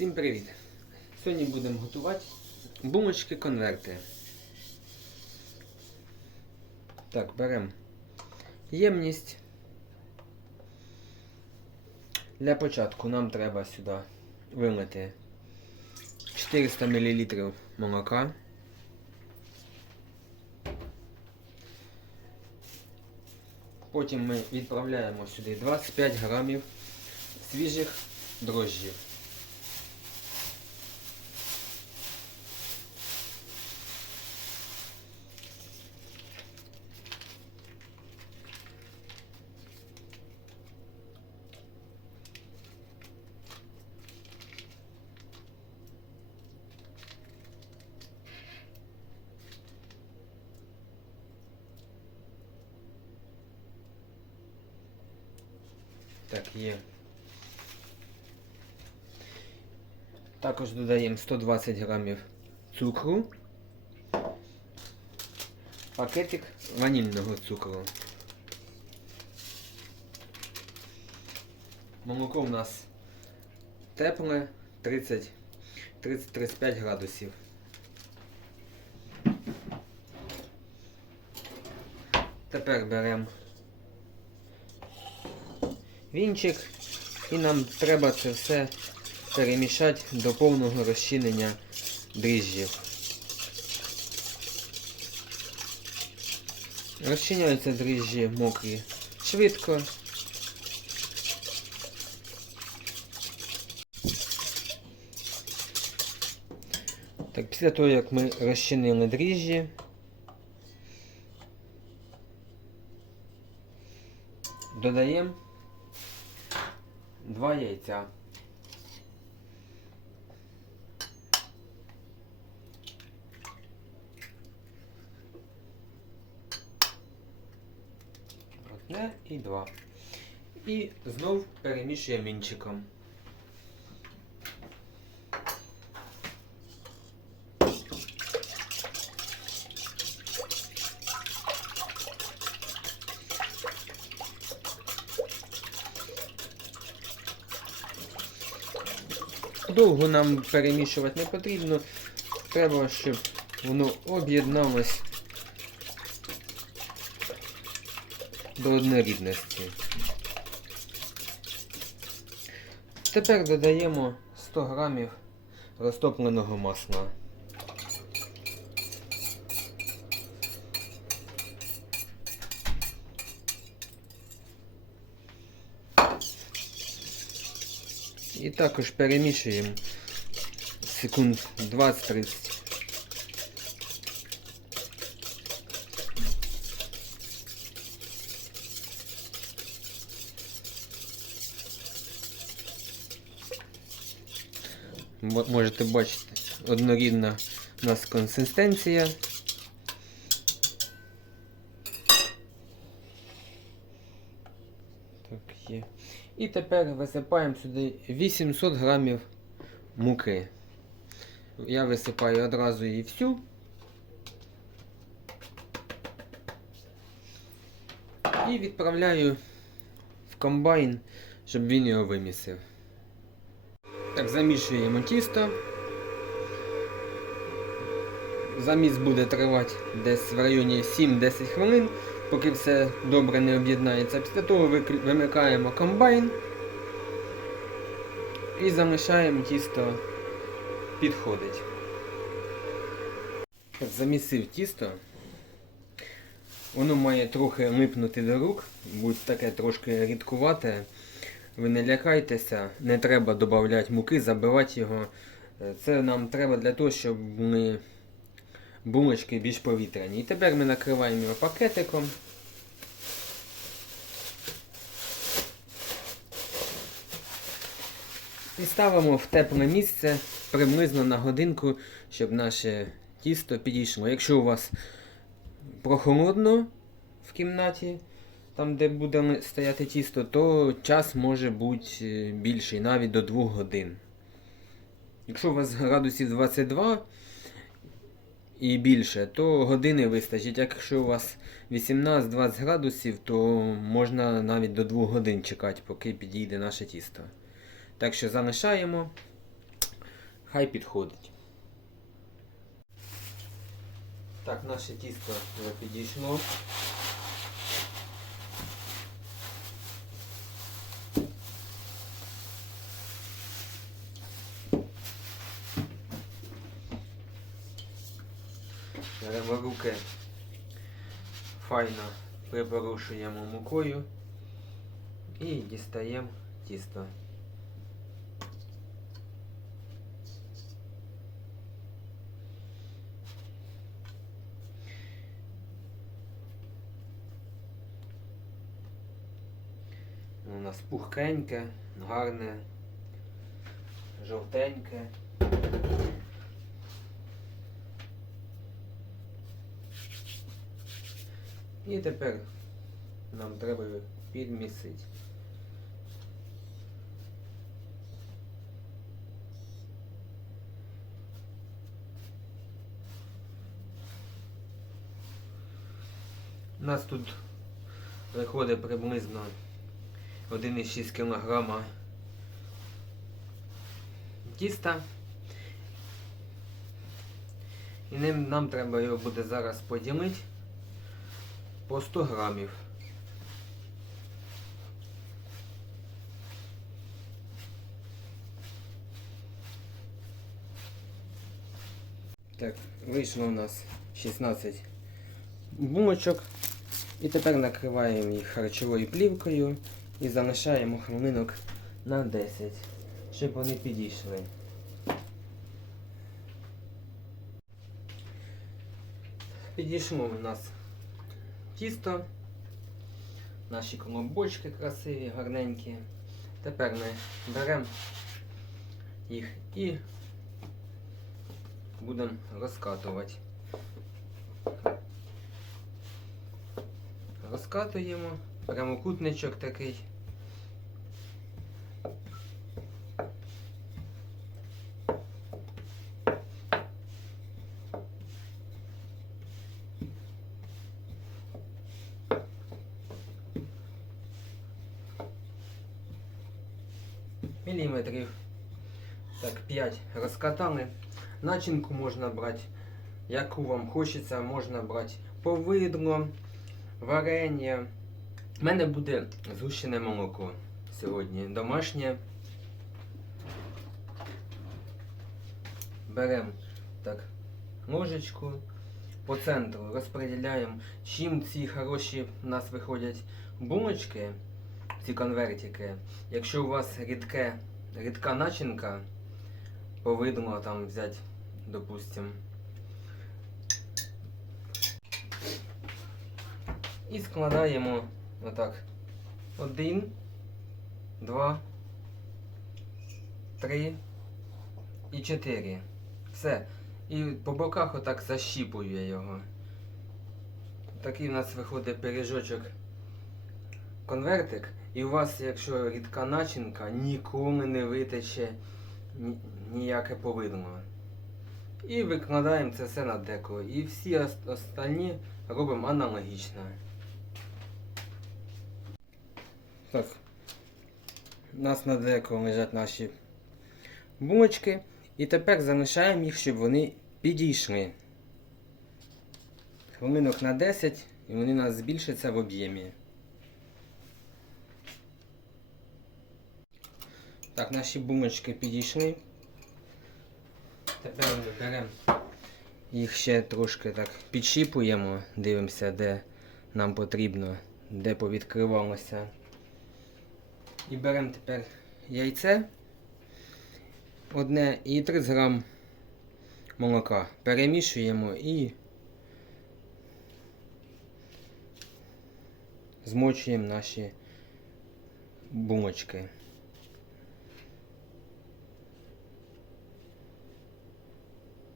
Всім привіт! Сьогодні будемо готувати бумочки-конверти. Так, беремо ємність. Для початку нам треба сюди вилити 400 мл молока. Потім ми відправляємо сюди 25 грамів свіжих дрожжів. Так, є. Також додаємо 120 грамів цукру, пакетик ванільного цукру. Молоко у нас тепле 30 30-35 градусів. Тепер беремо вінчик і нам треба це все перемішати до повного розчинення дріжджів. Розчиняються дріжджі мокрі швидко. Так, після того, як ми розчинили дріжджі, додаємо два яйця. Одне і два. І знов перемішуємо вінчиком. Довго нам перемішувати не потрібно. Треба, щоб воно об'єдналось до однорідності. Тепер додаємо 100 грамів розтопленого масла. І також перемішуємо секунд 20-30. Мо- Можете бачити, однорідна у нас консистенція. Так, є. І тепер висипаємо сюди 800 грамів муки. Я висипаю одразу її всю. І відправляю в комбайн, щоб він його вимісив. Так, замішуємо тісто. Заміс буде тривати десь в районі 7-10 хвилин, поки все добре не об'єднається. Після того вимикаємо комбайн і замішаємо тісто підходить. Замісив тісто. Воно має трохи липнути до рук, будь таке трошки рідкувате. Ви не лякайтеся, не треба додавати муки, забивати його. Е, Це нам треба для того, щоб ми булочки більш повітряні. І тепер ми накриваємо його пакетиком. І ставимо в тепле місце приблизно на годинку, щоб наше тісто підійшло. Якщо у вас прохолодно в кімнаті, там де буде стояти тісто, то час може бути е, більший, навіть до 2 годин. Якщо у вас градусів 22 і більше, то години вистачить. Якщо у вас 18-20 градусів, то можна навіть до 2 годин чекати, поки підійде наше тісто. Так що залишаємо хай підходить. Так, наше тісто вже підійшло. Беремо руки, файно припорушуємо мукою і дістаємо тісто. У нас пухкеньке, гарне, жовтеньке. І тепер нам треба підмісити. У нас тут виходить приблизно 1,6 кг тіста. І ним нам треба його буде зараз поділити по 100 грамів. Так, вийшло у нас 16 бумочок. І тепер накриваємо їх харчовою плівкою і залишаємо хвилинок на 10, щоб вони підійшли. Підійшло у нас тісто, наші колобочки красиві, гарненькі. Тепер ми беремо їх і будемо розкатувати. Розкатуємо, прямокутничок такий. Розкатали. Начинку можна брати, яку вам хочеться, можна брати повидло, варення. У мене буде згущене молоко сьогодні домашнє. Беремо так ложечку, по центру розподіляємо, чим ці хороші в нас виходять бумочки, ці конвертики. Якщо у вас рідке, рідка начинка, повидло там взяти, допустим. І складаємо отак. Один, два, три і чотири. Все. І по боках отак защіпую я його. Такий у нас виходить пиріжочок конвертик. І у вас, якщо рідка начинка, ніколи не витече ніяке повидло. І викладаємо це все на деко. І всі останні робимо аналогічно. Так. У нас на деко лежать наші булочки. І тепер залишаємо їх, щоб вони підійшли. Хвилинок на 10 і вони у нас збільшаться в об'ємі. Так, наші бумочки підійшли. Тепер ми беремо їх ще трошки так підщіпуємо, дивимося, де нам потрібно, де повідкривалося. І беремо тепер яйце одне і 30 грам молока. Перемішуємо і змочуємо наші бумочки.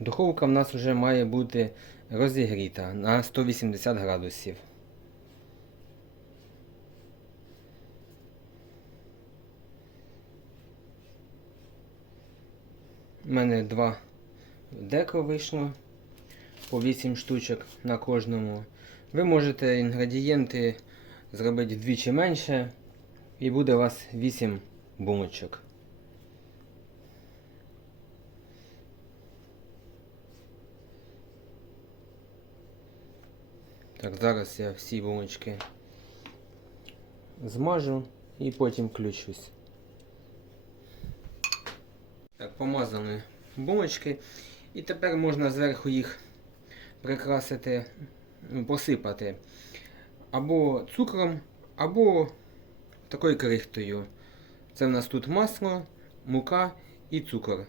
Духовка в нас вже має бути розігріта на 180 градусів. У мене два деко вийшло по 8 штучок на кожному. Ви можете інгредієнти зробити вдвічі менше і буде у вас 8 бумочок. Так, зараз я всі булочки змажу і потім включусь. Так, помазали булочки. І тепер можна зверху їх прикрасити, ну, посипати або цукром, або такою крихтою. Це в нас тут масло, мука і цукор.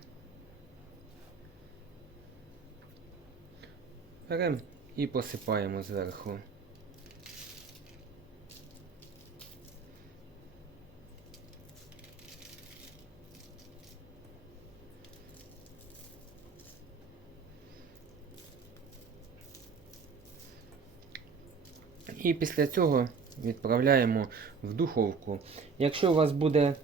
Беремо і посипаємо зверху. І після цього відправляємо в духовку. Якщо у вас буде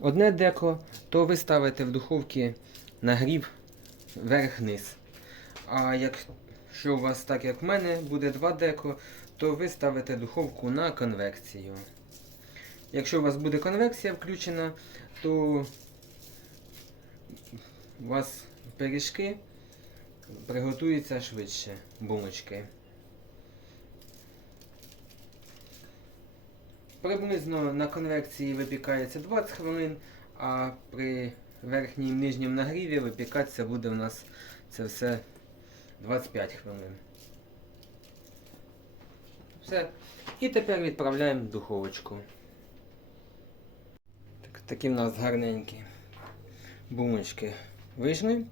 одне деко, то ви ставите в духовці нагрів вверх-вниз. А якщо у вас так як в мене буде два деко, то ви ставите духовку на конвекцію. Якщо у вас буде конвекція включена, то у вас пиріжки приготуються швидше, булочки. Приблизно на конвекції випікається 20 хвилин, а при верхнім нижньому нагріві випікатися буде у нас це все 25 хвилин. Все. І тепер відправляємо в духовочку. Так, такі в нас гарненькі бумочки вийшли.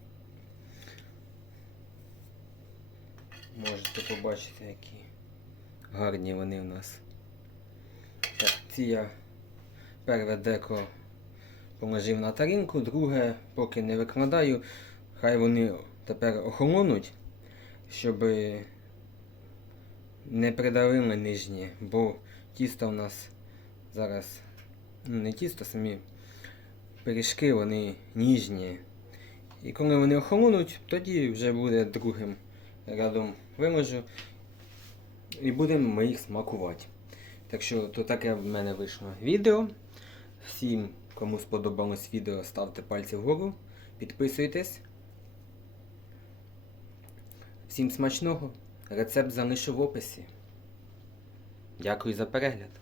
Можете побачити, які гарні вони в нас. Так, ці я перше деко положив на тарінку, друге, поки не викладаю, хай вони тепер охолонуть, щоб не придавили нижні, бо тісто у нас зараз, ну не тісто, самі пиріжки, вони ніжні. І коли вони охолонуть, тоді вже буде другим рядом виложу і будемо ми їх смакувати. Так що то таке в мене вийшло відео. Всім, кому сподобалось відео, ставте пальці вгору, підписуйтесь. Всім смачного! Рецепт залишу в описі. Дякую за перегляд.